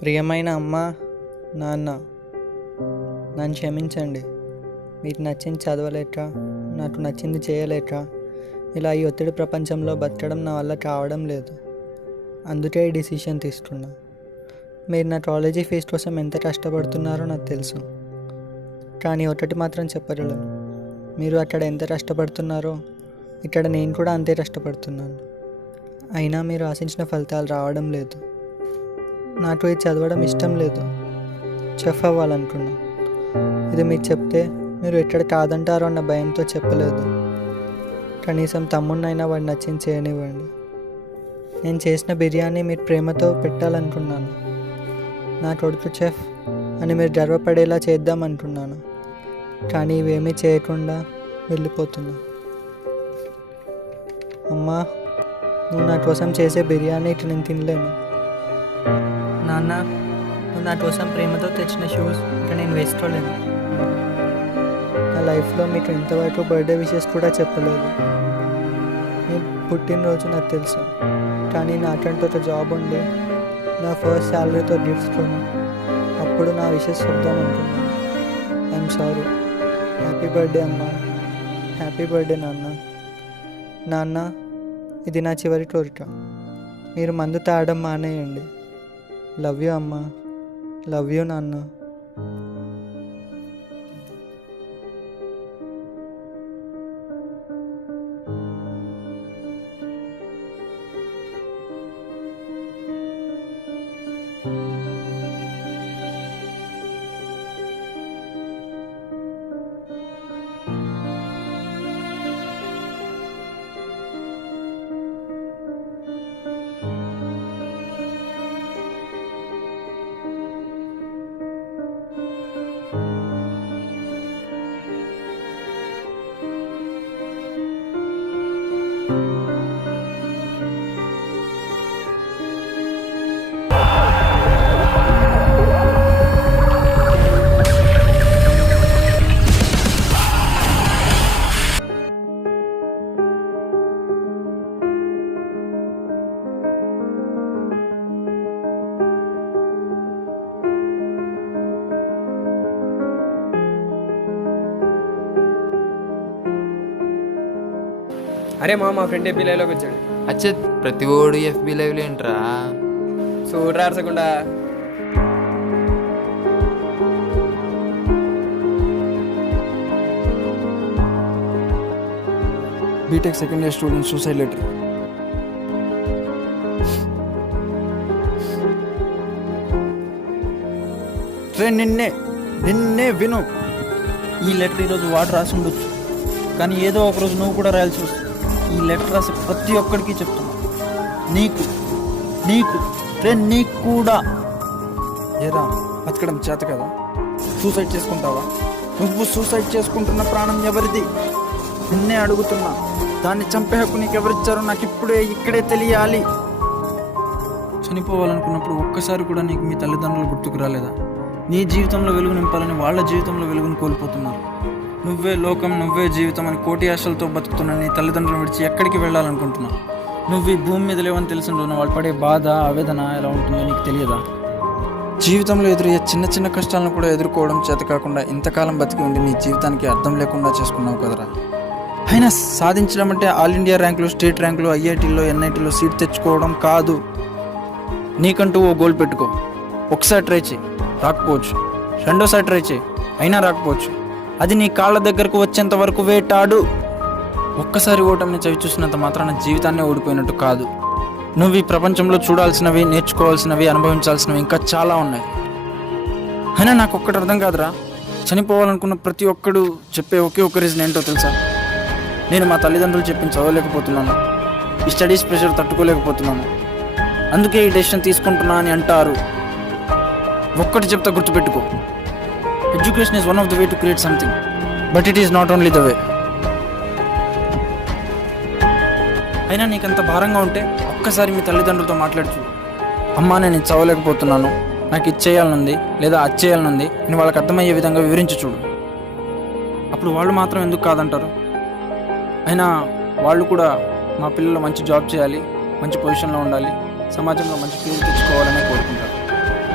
ప్రియమైన అమ్మ, నాన్న, నన్ను క్షమించండి. మీకు నచ్చింది చదవలేట్రా, నాకు నచ్చింది చేయలేట్రా, ఇలా ఈ ఒత్తిడి ప్రపంచంలో బతకడం నా వల్ల కావడం లేదు. అందుకే ఈ డిసిషన్ తీసుకున్నా. మీరు నా కాలేజీ ఫీజు కోసం ఎంత కష్టపడుతున్నారో నాకు తెలుసు. కానీ ఒకటి మాత్రం చెప్పగలను, మీరు అక్కడ ఎంత కష్టపడుతున్నారో ఇక్కడ నేను కూడా అంతే కష్టపడుతున్నాను. అయినా మీరు ఆశించిన ఫలితాలు రావడం లేదు. నాకు ఇది చదవడం ఇష్టం లేదు. చెఫ్ అవ్వాలనుకున్నా. ఇది మీకు చెప్తే మీరు ఎక్కడ కాదంటారో అన్న భయంతో చెప్పలేదు. కనీసం తమ్ముడినైనా వాడు నచ్చింది చేయనివ్వండి. నేను చేసిన బిర్యానీ మీరు ప్రేమతో పెట్టాలనుకున్నాను. నా కొడుకు చెఫ్ అని మీరు గర్వపడేలా చేద్దామనుకున్నాను. కానీ ఇవేమీ చేయకుండా వెళ్ళిపోతున్నా. అమ్మా, నువ్వు నా కోసం చేసే బిర్యానీ ఇటు నేను తినలేను. నాన్న, నువ్వు నా కోసం ప్రేమతో తెచ్చిన షూస్ ఇక నేను వేసుకోలేను. నా లైఫ్లో మీకు ఇంతవరకు బర్త్డే విషెస్ కూడా చెప్పలేదు. మీ పుట్టినరోజు నాకు తెలుసు, కానీ నాకంటూ ఒక జాబ్ ఉండి నా ఫస్ట్ శాలరీతో గిఫ్ట్స్ కొని అప్పుడు నా విషెస్ చెప్దామనుకున్నాను. I'm sorry. హ్యాపీ బర్త్డే అమ్మా. హ్యాపీ బర్త్డే నాన్న. నాన్న, ఇది నా చివరి కోరిక. మీరు మందు తాగడం మానేయండి. లవ్ యూ అమ్మా. లవ్ యూ నాన్న. అరే మా ఫ్రెండ్ ఎఫ్బీ లైవ్లోకి వచ్చాడు. అచ్చే ప్రతి ఓడు ఎఫ్బీ లైవ్లో ఏంట్రా? చూడరా అరసకుండా. BTech second year student suicide letter. రే నిన్నే విను. ఈ లెటర్ ఈరోజు వాడు రాసి ఉండొచ్చు, కానీ ఏదో ఒకరోజు నువ్వు కూడా రాయాల్సి వస్తుంది. ఈ లెటర్ రాసి ప్రతి ఒక్కడికి చెప్తున్నా, నీకు కూడా. ఏరా బతకడం చేత కదా, సూసైడ్ చేసుకుంటావా? నువ్వు సూసైడ్ చేసుకుంటున్న ప్రాణం ఎవరిది? నిన్నే అడుగుతున్నా. దాన్ని చంపే హక్కు నీకు ఎవరిచ్చారో నాకు ఇక్కడే తెలియాలి. చనిపోవాలనుకున్నప్పుడు ఒక్కసారి కూడా నీకు మీ తల్లిదండ్రులు గుర్తుకు రాలేదా? నీ జీవితంలో వెలుగు నింపాలని వాళ్ళ జీవితంలో వెలుగును కోల్పోతున్నారు. నువ్వే లోకం, నువ్వే జీవితం అని కోటి ఆశలతో బతుకుతున్న నీ తల్లిదండ్రులను విడిచి ఎక్కడికి వెళ్ళాలనుకుంటున్నావు? నువ్వు ఈ భూమి మీద లేవని తెలిసిండు వాళ్ళు పడే బాధ, ఆవేదన ఎలా ఉంటుందో నీకు తెలియదా? జీవితంలో ఎదురయ్యే చిన్న చిన్న కష్టాలను కూడా ఎదుర్కోవడం చేత కాకుండా ఇంతకాలం బతికి ఉండి నీ జీవితానికి అర్థం లేకుండా చేసుకున్నావు కదరా. అయినా సాధించడం అంటే ఆల్ ఇండియా ర్యాంకులు, స్టేట్ ర్యాంకులు, ఐఐటీలో, ఎన్ఐటీలో సీట్ తెచ్చుకోవడం కాదు. నీకంటూ ఓ గోల్ పెట్టుకో. ఒకసారి ట్రై చేయి, రాకపోవచ్చు. రెండోసారి ట్రై చేయి, అయినా రాకపోవచ్చు. అది నీ కాళ్ళ దగ్గరకు వచ్చేంత వరకు వేటాడు. ఒక్కసారి ఓటమిని చవి చూసినంత మాత్రాన జీవితాన్నే ఓడిపోయినట్టు కాదు. నువ్వు ఈ ప్రపంచంలో చూడాల్సినవి, నేర్చుకోవాల్సినవి, అనుభవించాల్సినవి ఇంకా చాలా ఉన్నాయి. అయినా నాకు ఒక్కటి అర్థం కాదురా. చనిపోవాలనుకున్న ప్రతి ఒక్కడు చెప్పే ఒకే ఒక్క రీజన్ ఏంటో తెలుసా? నేను మా తల్లిదండ్రులు చెప్పింది చదవలేకపోతున్నాను, ఈ స్టడీస్ ప్రెషర్ తట్టుకోలేకపోతున్నాను, అందుకే ఈ డెసిషన్ తీసుకుంటున్నా అని అంటారు. ఒక్కటి చెప్తా, గుర్తుపెట్టుకో. Education is one of the way to create something, but it is not only the way. అయినా నీకంత భారంగా ఉంటే ఒక్కసారి మీ తల్లిదండ్రులతో మాట్లాడుచు. అమ్మా, నేను ఇది చదవలేకపోతున్నాను, నాకు ఇది చేయాలనుంది లేదా అది చేయాలనుంది అని వాళ్ళకి అర్థమయ్యే విధంగా వివరించి చూడు. అప్పుడు వాళ్ళు మాత్రం ఎందుకు కాదంటారు? అయినా వాళ్ళు కూడా మా పిల్లలు మంచి జాబ్ చేయాలి, మంచి పొజిషన్లో ఉండాలి, సమాజంలో మంచి పేరు తెచ్చుకోవాలనే కోరుకుంటారు.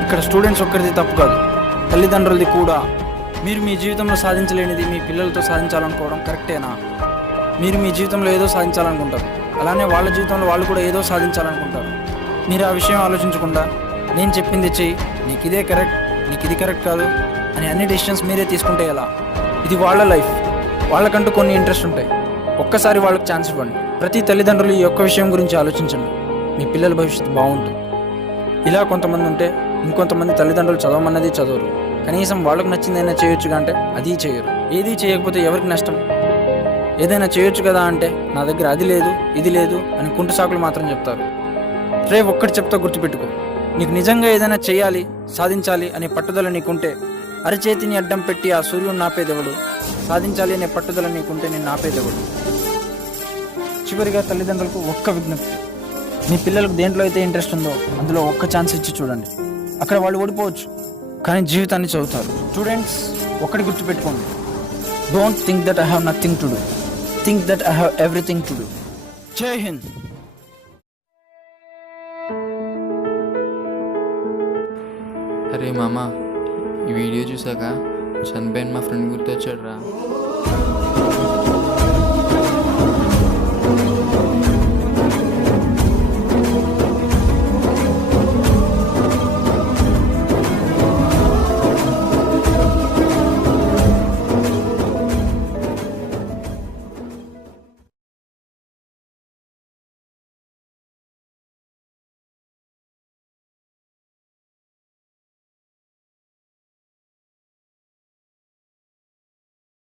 ఇక్కడ స్టూడెంట్స్ ఒక్కరిది తప్పు కాదు, తల్లిదండ్రులది కూడా. మీరు మీ జీవితంలో సాధించలేనిది మీ పిల్లలతో సాధించాలనుకోవడం కరెక్టేనా? మీరు మీ జీవితంలో ఏదో సాధించాలనుకుంటారు, అలానే వాళ్ళ జీవితంలో వాళ్ళు కూడా ఏదో సాధించాలనుకుంటారు. మీరు ఆ విషయం ఆలోచించకుండా నేను చెప్పింది చెయ్యి, నీకు ఇదే కరెక్ట్, నీకు ఇది కరెక్ట్ కాదు అని అన్ని డెసిషన్స్ మీరే తీసుకుంటే ఎలా? ఇది వాళ్ళ లైఫ్, వాళ్ళకంటూ కొన్ని ఇంట్రెస్ట్ ఉంటాయి. ఒక్కసారి వాళ్ళకి ఛాన్స్ ఇవ్వండి. ప్రతి తల్లిదండ్రులు ఈ ఒక్క విషయం గురించి ఆలోచించండి, మీ పిల్లల భవిష్యత్తు బాగుంటుంది. ఇలా కొంతమంది ఉంటే ఇంకొంతమంది తల్లిదండ్రులు చదవమన్నది చదవరు, కనీసం వాళ్ళకు నచ్చిందైనా చేయొచ్చుగా అంటే అది చేయరు. ఏది చేయకపోతే ఎవరికి నష్టం? ఏదైనా చేయొచ్చు కదా అంటే నా దగ్గర అది లేదు ఇది లేదు అని కుంటు సాకులు మాత్రం చెప్తారు. రేపు ఒక్కటి చెప్తా గుర్తుపెట్టుకో, నీకు నిజంగా ఏదైనా చేయాలి సాధించాలి అనే పట్టుదల నీకుంటే అరచేతిని అడ్డం పెట్టి ఆ సూర్యుని నాపేదెవడు? సాధించాలి అనే పట్టుదల నీకుంటే నేను నాపేదెవడు? చివరిగా తల్లిదండ్రులకు ఒక్క విజ్ఞప్తి, మీ పిల్లలకు దేంట్లో అయితే ఇంట్రెస్ట్ ఉందో అందులో ఒక్క ఛాన్స్ ఇచ్చి చూడండి. అక్కడ వాళ్ళు ఓడిపోవచ్చు, కానీ జీవితాన్ని చదువుతారు. స్టూడెంట్స్, ఒక్కటి గుర్తుపెట్టుకోండి, don't think that I have nothing to do, think that I have everything to do. జై హింద్. అరే మామ, ఈ వీడియో చూసాక చనిపోయిన మా ఫ్రెండ్ గుర్తొచ్చాడు రా.